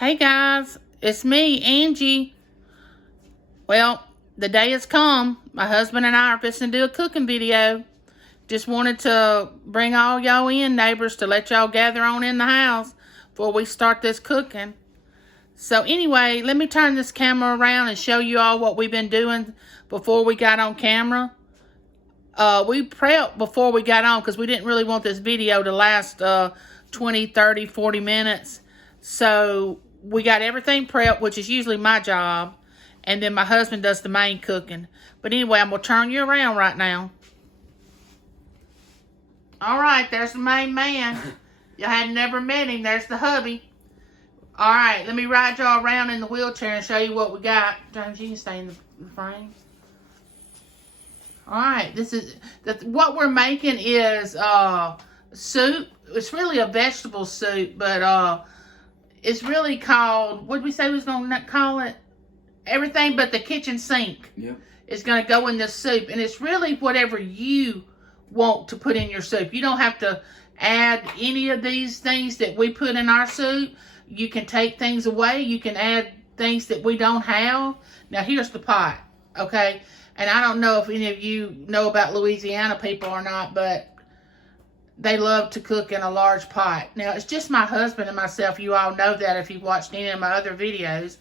Hey guys, it's me, Angie. Well, the day has come. My husband and I are fixing to do a cooking video. Just wanted to bring all y'all in, neighbors, to let y'all gather on in the house before we start this cooking. So anyway, let me turn this camera around and show you all what we've been doing before we got on camera. We prepped before we got on because we didn't really want this video to last 20, 30, 40 minutes. So we got everything prepped, which is usually my job. And then my husband does the main cooking. But anyway, I'm going to turn you around right now. All right, there's the main man. You had never met him. There's the hubby. All right, let me ride y'all around in the wheelchair and show you what we got. James, you can stay in the frame. All right, what we're making is soup. It's really a vegetable soup, but it's really called, what did we say we was going to call it? Everything but the kitchen sink. Yep. Is going to go in this soup. And it's really whatever you want to put in your soup. You don't have to add any of these things that we put in our soup. You can take things away. You can add things that we don't have. Now, here's the pot, okay? And I don't know if any of you know about Louisiana people or not, but they love to cook in a large pot. Now, it's just my husband and myself. You all know that if you've watched any of my other videos.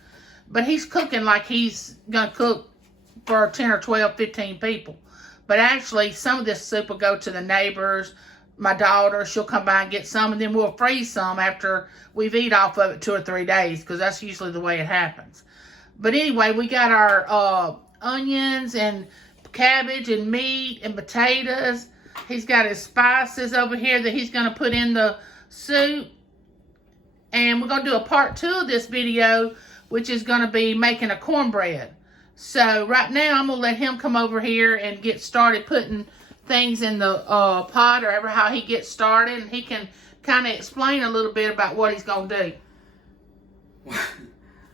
But he's cooking like he's going to cook for 10 or 12, 15 people. But actually, some of this soup will go to the neighbors. My daughter, she'll come by and get some, and then we'll freeze some after we've eaten off of it 2 or 3 days, because that's usually the way it happens. But anyway, we got our onions and cabbage and meat and potatoes. He's got his spices over here that he's going to put in the soup. And we're going to do a part 2 of this video, which is going to be making a cornbread. So right now, I'm going to let him come over here and get started putting things in the pot, or ever how he gets started. And he can kind of explain a little bit about what he's going to do.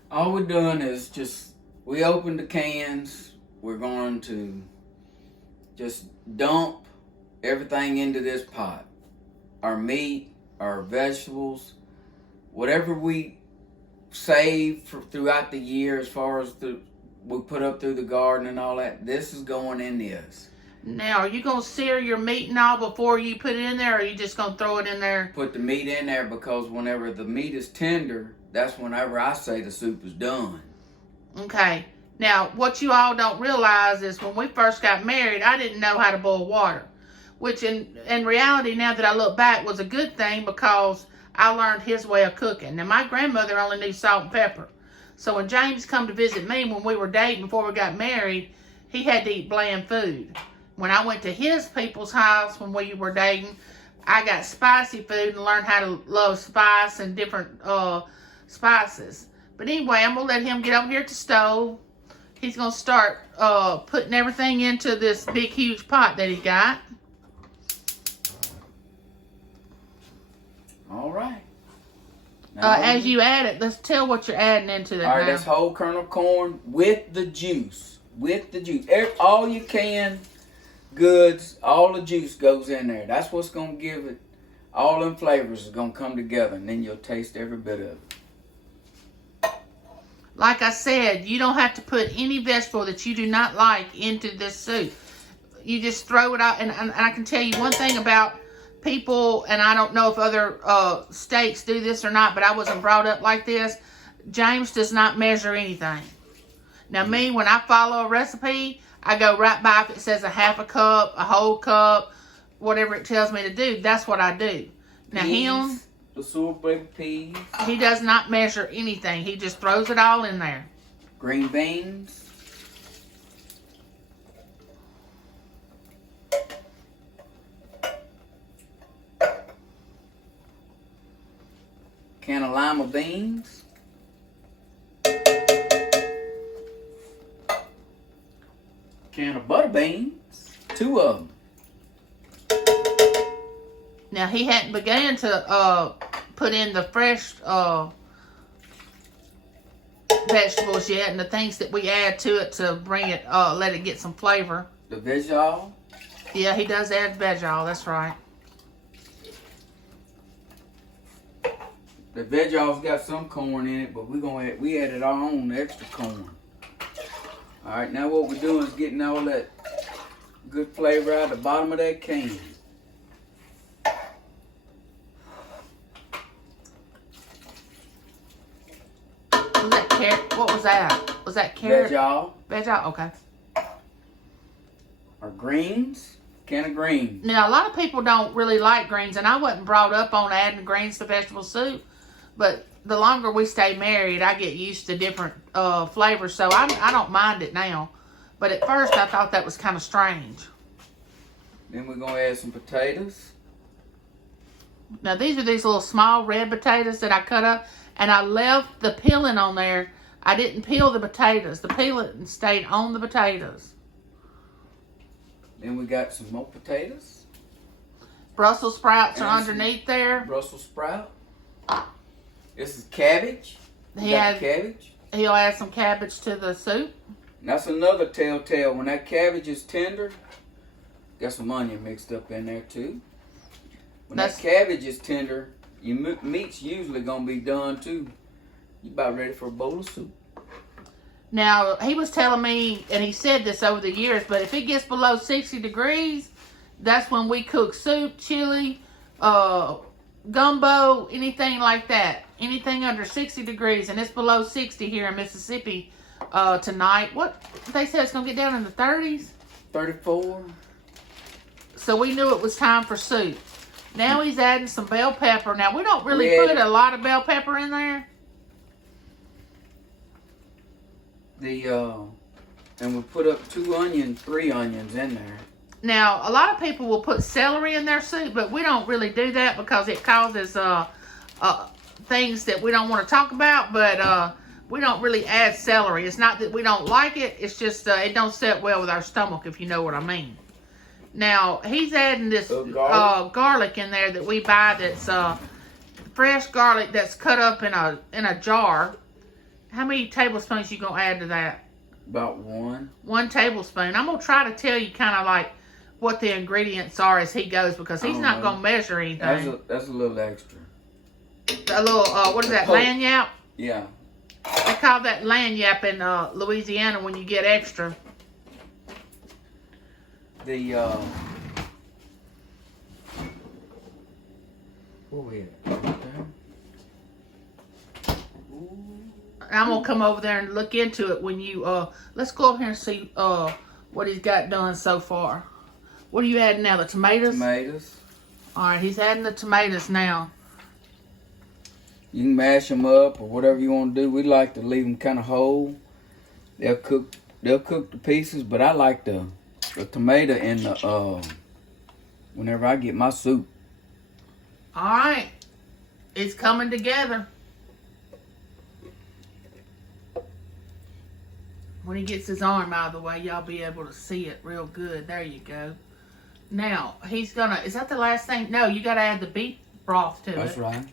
All we're doing is we open the cans. We're going to just dump everything into this pot. Our meat, our vegetables, whatever we save throughout the year, as far as we put up through the garden and all that, this is going in this. Now, are you going to sear your meat and all before you put it in there, or are you just going to throw it in there? Put the meat in there, because whenever the meat is tender, that's whenever I say the soup is done. Okay. Now, what you all don't realize is when we first got married, I didn't know how to boil water. Which in reality, now that I look back, was a good thing, because I learned his way of cooking. Now, my grandmother only knew salt and pepper. So when James come to visit me when we were dating before we got married, he had to eat bland food. When I went to his people's house when we were dating, I got spicy food and learned how to love spice and different spices. But anyway, I'm going to let him get over here at the stove. He's going to start putting everything into this big, huge pot that he got. All right. As you add it, let's tell what you're adding into that. All right, that's whole kernel corn with the juice. With the juice. All you can goods, all the juice goes in there. That's what's going to give it, all them flavors is going to come together, and then you'll taste every bit of it. Like I said, you don't have to put any vegetable that you do not like into this soup. You just throw it out, and I can tell you one thing about people, and I don't know if other states do this or not, but I wasn't brought up like this. James does not measure anything. Now me, when I follow a recipe, I go right by if it says a half a cup, a whole cup, whatever it tells me to do, that's what I do. Now him, the sweet baby peas, he does not measure anything. He just throws it all in there. Green beans, can of lima beans, can of butter beans, 2 of them. Now he hadn't begun to put in the fresh vegetables yet, and the things that we add to it to bring it, let it get some flavor. The veg oil. Yeah, he does add veg oil, that's right. The Vegetal's got some corn in it, but we added our own extra corn. All right, now what we're doing is getting all that good flavor out the bottom of that can. Was that carrot? What was that? Was that carrot? Vegetal, okay. Our greens, can of greens. Now, a lot of people don't really like greens, and I wasn't brought up on adding greens to vegetable soup, but the longer we stay married, I get used to different flavors, so I don't mind it now. But at first, I thought that was kind of strange. Then we're going to add some potatoes. Now, these are these little small red potatoes that I cut up, and I left the peeling on there. I didn't peel the potatoes. The peeling stayed on the potatoes. Then we got some more potatoes. Brussels sprouts are underneath there. Brussels sprout. This is cabbage. Cabbage. He'll add some cabbage to the soup. That's another telltale. When that cabbage is tender, got some onion mixed up in there too. When that cabbage is tender, your meat's usually going to be done too. You about ready for a bowl of soup. Now, he was telling me, and he said this over the years, but if it gets below 60 degrees, that's when we cook soup, chili, gumbo, anything like that. Anything under 60 degrees, and it's below 60 here in Mississippi tonight. What? They said it's going to get down in the 30s? 34. So we knew it was time for soup. Now he's adding some bell pepper. Now, we don't really put a lot of bell pepper in there. And we put up 3 onions in there. Now, a lot of people will put celery in their soup, but we don't really do that because it causes things that we don't want to talk about, but we don't really add celery. It's not that we don't like it, it's just it don't sit well with our stomach, if you know what I mean. Now, he's adding this garlic in there that we buy that's fresh garlic that's cut up in a jar. How many tablespoons you going to add to that? About 1. 1 tablespoon. I'm going to try to tell you kind of like what the ingredients are as he goes, because he's not going to measure anything. That's a little extra. A little, what is that, lanyap? Yeah. They call that lanyap in Louisiana when you get extra. Where we at? I'm going to come over there and look into it when you, let's go over here and see what he's got done so far. What are you adding now, the tomatoes? Tomatoes. All right, he's adding the tomatoes now. You can mash them up or whatever you want to do. We like to leave them kind of whole. They'll cook the pieces, but I like the tomato in the, whenever I get my soup. All right, it's coming together. When he gets his arm out of the way, y'all be able to see it real good. There you go. Now, he's gonna, is that the last thing? No, you gotta add the beef broth to it. That's right.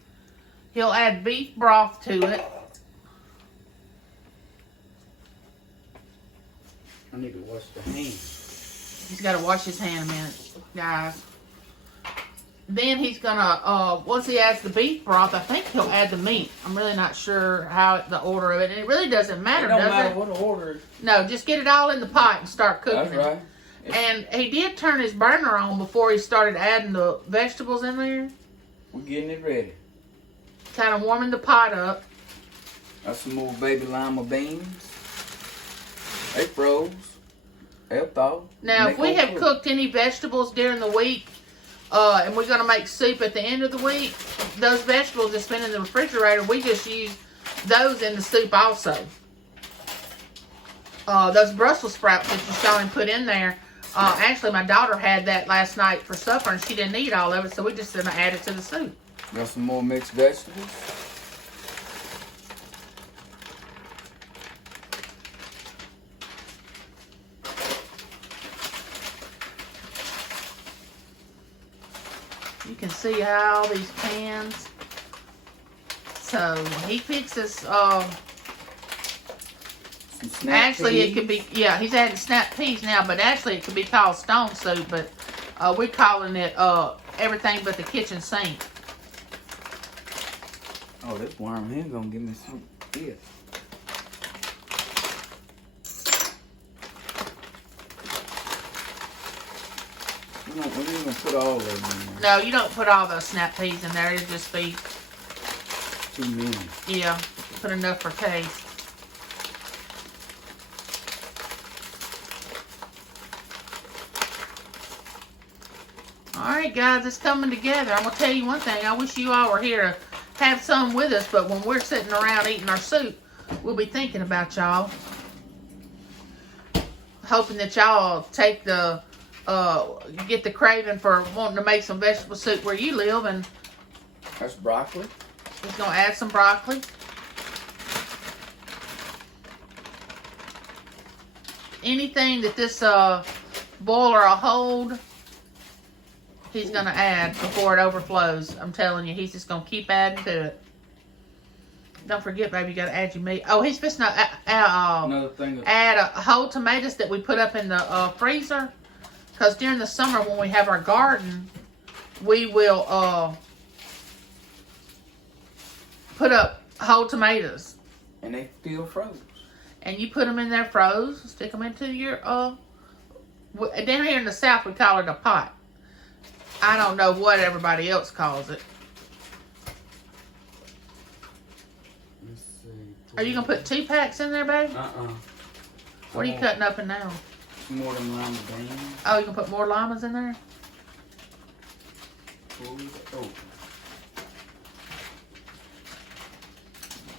He'll add beef broth to it. I need to wash the hand. He's gotta wash his hand a minute, guys. Then he's gonna, once he adds the beef broth, I think he'll add the meat. I'm really not sure how the order of it. And it really doesn't matter, does it? It don't matter what order. No, just get it all in the pot and start cooking. That's right. And he did turn his burner on before he started adding the vegetables in there. We're getting it ready. Kind of warming the pot up. Got some more baby lima beans. They froze. They'll thaw. Now, if we have cooked any vegetables during the week, and we're going to make soup at the end of the week, those vegetables that's been in the refrigerator, we just use those in the soup also. Those Brussels sprouts that you saw him put in there, actually my daughter had that last night for supper and she didn't eat all of it, so we just add it to the soup. Got some more mixed vegetables. You can see how these cans. So he fixes, actually it could be, yeah, he's adding snap peas now, but actually it could be called stone soup, but we're calling it everything but the kitchen sink. Oh, this worm here gonna give me some here. We're not gonna put all of them in there. No, you don't put all those snap peas in there. It'll just be... Too many. Yeah, put enough for taste. Alright guys, it's coming together. I'm going to tell you one thing. I wish you all were here to have some with us, but when we're sitting around eating our soup, we'll be thinking about y'all. Hoping that y'all take the, get the craving for wanting to make some vegetable soup where you live. And that's broccoli. he's going to add some broccoli. Anything that this boiler will hold, he's going to add before it overflows. I'm telling you, he's just going to keep adding to it. Don't forget, baby, you got to add your meat. Oh, he's fixing to add whole tomatoes that we put up in the freezer. Because during the summer when we have our garden, we will put up whole tomatoes. And they still froze. And you put them in there froze. Stick them into your, down here in the South, we call it a pot. I don't know what everybody else calls it. Let's see. Are you going to put 2 packs in there, babe? What are you cutting up in now? More than lima beans. Oh, you can put more llamas in there? Oh.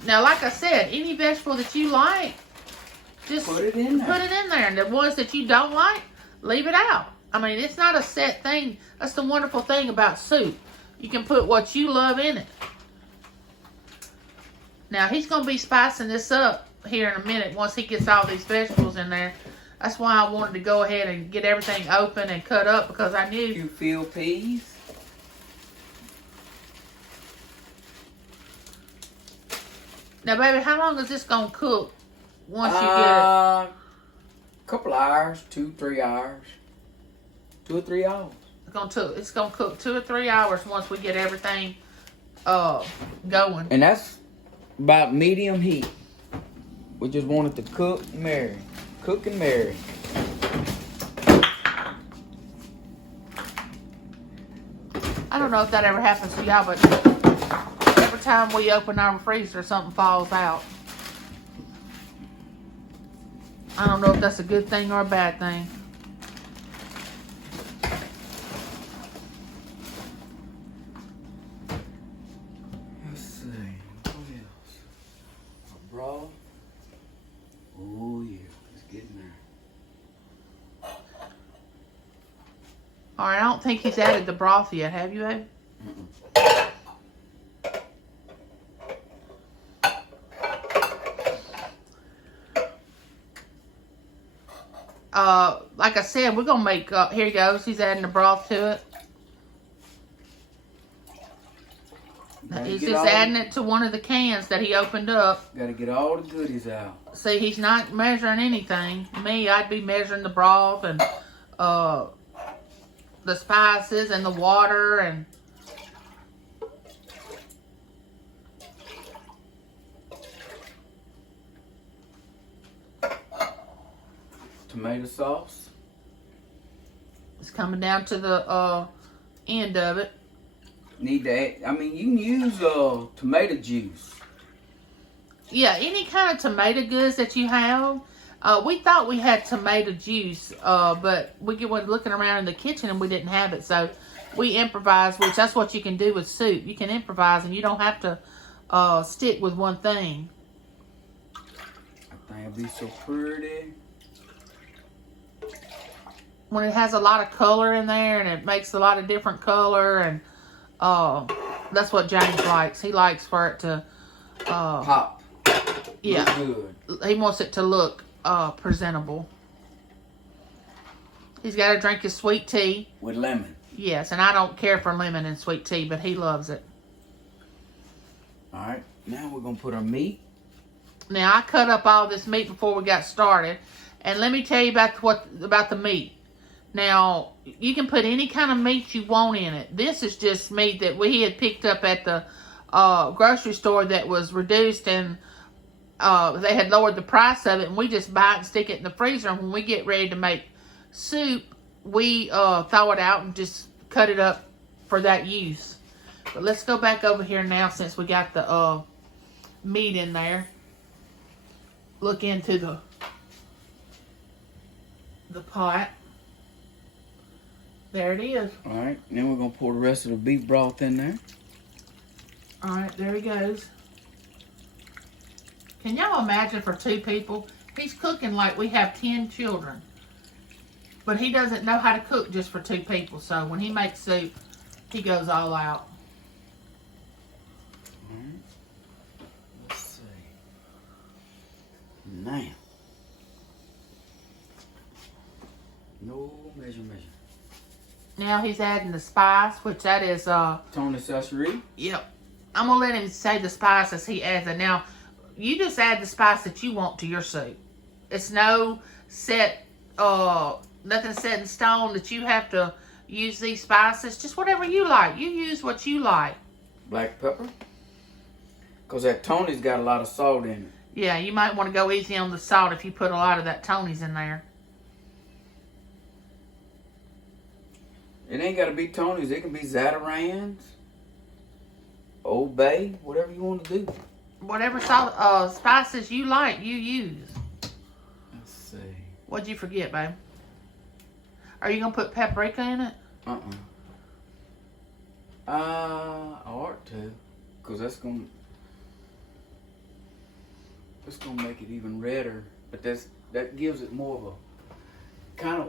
Now, like I said, any vegetable that you like, just put it in there. Put it in there. And the ones that you don't like, leave it out. I mean, it's not a set thing. That's the wonderful thing about soup. You can put what you love in it. Now, he's going to be spicing this up here in a minute once he gets all these vegetables in there. That's why I wanted to go ahead and get everything open and cut up, because I knew... You feel peas? Now, baby, how long is this going to cook once you get it? Couple hours, 2-3 hours. 2 or 3 hours. It's gonna cook 2 or 3 hours once we get everything going. And that's about medium heat. We just want it to cook and marry. Cook and marry. I don't know if that ever happens to y'all, but every time we open our freezer, something falls out. I don't know if that's a good thing or a bad thing. Let's see. What else? A broth. Oh yeah, it's getting there. Alright, I don't think he's added the broth yet, have you, Abe? Like I said, we're going to make, here he goes, he's adding the broth to it. He's just adding it to one of the cans that he opened up. Got to get all the goodies out. See, he's not measuring anything. Me, I'd be measuring the broth and the spices and the water and... Tomato sauce. It's coming down to the end of it. Need to add, I mean, you can use tomato juice. Yeah, any kind of tomato goods that you have. We thought we had tomato juice, but we were looking around in the kitchen and we didn't have it. So we improvised, which that's what you can do with soup. You can improvise and you don't have to stick with one thing. I think it'll be so pretty. When it has a lot of color in there and it makes a lot of different color, and that's what James likes. He likes for it to pop. Yeah. Look good. He wants it to look presentable. He's got to drink his sweet tea. With lemon. Yes, and I don't care for lemon in sweet tea, but he loves it. Alright, now we're going to put our meat. Now, I cut up all this meat before we got started. And let me tell you about the meat. Now, you can put any kind of meat you want in it. This is just meat that we had picked up at the grocery store that was reduced, and they had lowered the price of it, and we just buy it and stick it in the freezer. And when we get ready to make soup, we thaw it out and just cut it up for that use. But let's go back over here now, since we got the meat in there. Look into the pot. There it is. All right, then we're gonna pour the rest of the beef broth in there. All right, there he goes. Can y'all imagine, for 2 people? He's cooking like we have 10 children. But he doesn't know how to cook just for 2 people. So when he makes soup, he goes all out. All right. Let's see. Now. No measure. Now he's adding the spice, which that is Tony Sassery. Yep. I'm gonna let him say the spice as he adds it. Now, you just add the spice that you want to your soup. It's no set, nothing set in stone that you have to use these spices. Just whatever you like. You use what you like. Black pepper. Because that Tony's got a lot of salt in it. Yeah, you might want to go easy on the salt if you put a lot of that Tony's in there. It ain't got to be Tony's. It can be Zatarans, Old Bay, whatever you want to do. Whatever salt, spices you like, you use. Let's see. What'd you forget, babe? Are you going to put paprika in it? I ought to. Because that's going to make it even redder. But that gives it more of a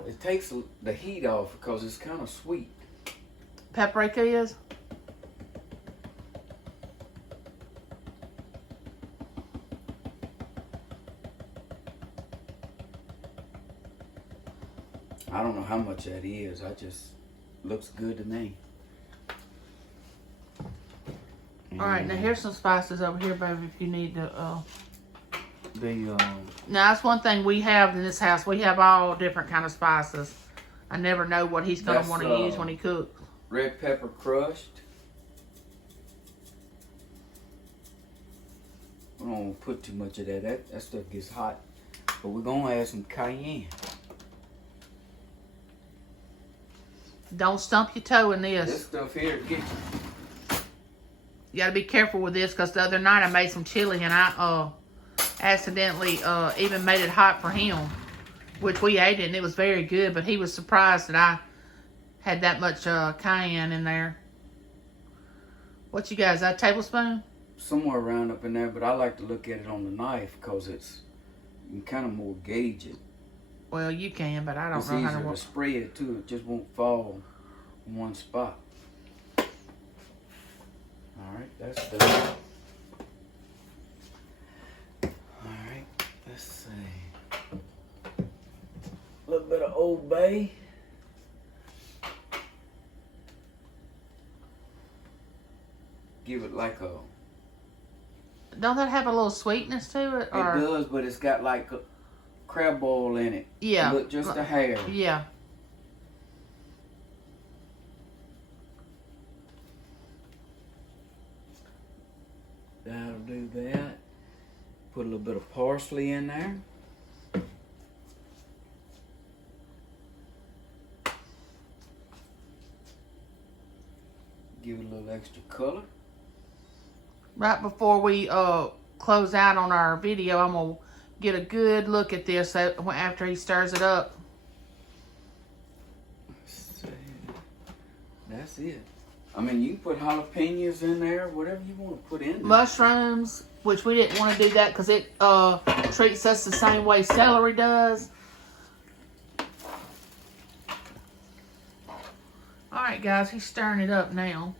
it takes the heat off because it's kind of sweet. Paprika is? I don't know how much that is. Looks good to me. Alright, now here's some spices over here, baby, if you need to, Now, that's one thing we have in this house. We have all different kind of spices. I never know what he's going to want to use when he cooks. Red pepper crushed. We don't want to put too much of that. That stuff gets hot. But we're going to add some cayenne. Don't stump your toe in this. This stuff here gets You got to be careful with this, because the other night I made some chili and I accidentally even made it hot for him, which we ate it and it was very good, but he was surprised that I had that much cayenne in there. What you guys, that tablespoon? somewhere around up in there, but I like to look at it on the knife because you can kind of more gauge it. Well, you can, but I don't it's know how easier to work. to spray it too. It just won't fall in one spot. All right, that's done. All right, let's see. A little bit of Old Bay. Give it like a... Don't that have a little sweetness to it? Or? It does, but it's got like a crab boil in it. Yeah. Look, just a hair. Yeah. That'll do that. Put a little bit of parsley in there. Give it a little extra color. Right before we close out on our video, I'm going to get a good look at this after he stirs it up. Let's see. That's it. I mean, you can put jalapenos in there, whatever you want to put in there. Mushrooms, which we didn't want to do that because it treats us the same way celery does. Alright guys, he's stirring it up now.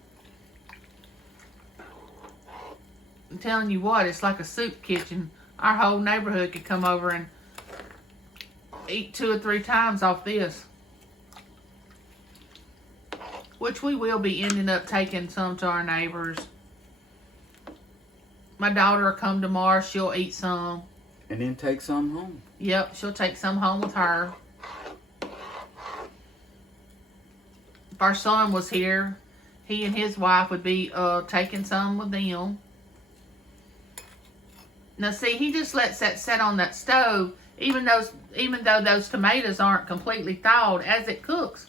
I'm telling you what, it's like a soup kitchen. Our whole neighborhood could come over and eat 2 or 3 times off this. Which we will be ending up taking some to our neighbors. My daughter will come tomorrow, she'll eat some. And then take some home. Yep, she'll take some home with her. If our son was here, He and his wife would be taking some with them. Now see, he just lets that set on that stove, even though those tomatoes aren't completely thawed. As it cooks,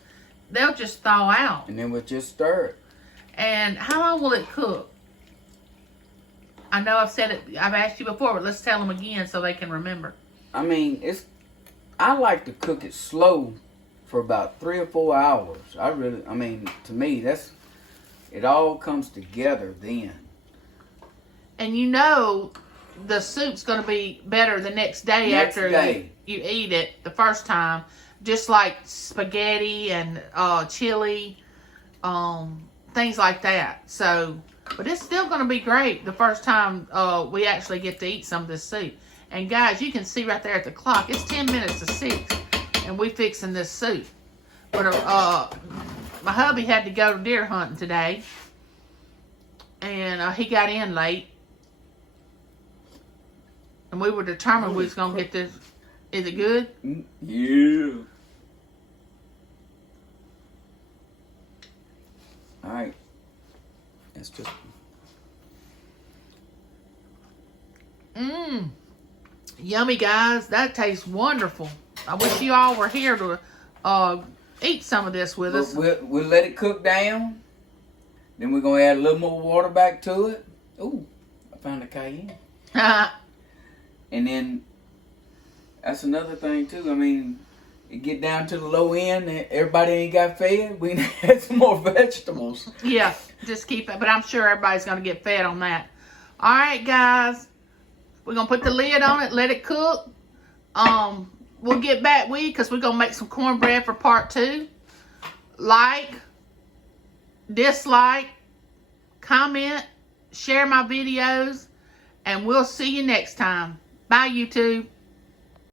they'll just thaw out. And then we'll just stir it. And how long will it cook? I know I've said it, I've asked you before, but let's tell them again so they can remember. I mean, I like to cook it slow for about 3 or 4 hours. To me, it all comes together then. And you know the soup's going to be better the next day after you eat it the first time. Just like spaghetti and chili, things like that. So, but it's still going to be great the first time we actually get to eat some of this soup. And guys, you can see right there at the clock, it's 10 minutes to 6, and we fixing this soup. But my hubby had to go deer hunting today, and he got in late. And we were determined we was going to get this. Is it good? Yeah. All right. It's just... Yummy, guys. That tastes wonderful. I wish you all were here to eat some of this with us. We'll let it cook down. Then we're going to add a little more water back to it. Ooh, I found a cayenne. And then, that's another thing too. I mean, you get down to the low end and everybody ain't got fed. We can add some more vegetables. Yeah, just keep it. But I'm sure everybody's going to get fed on that. All right, guys. We're going to put the lid on it, let it cook. We'll get back with you because we're going to make some cornbread for part 2. Like, dislike, comment, share my videos, and we'll see you next time. Bye, YouTube.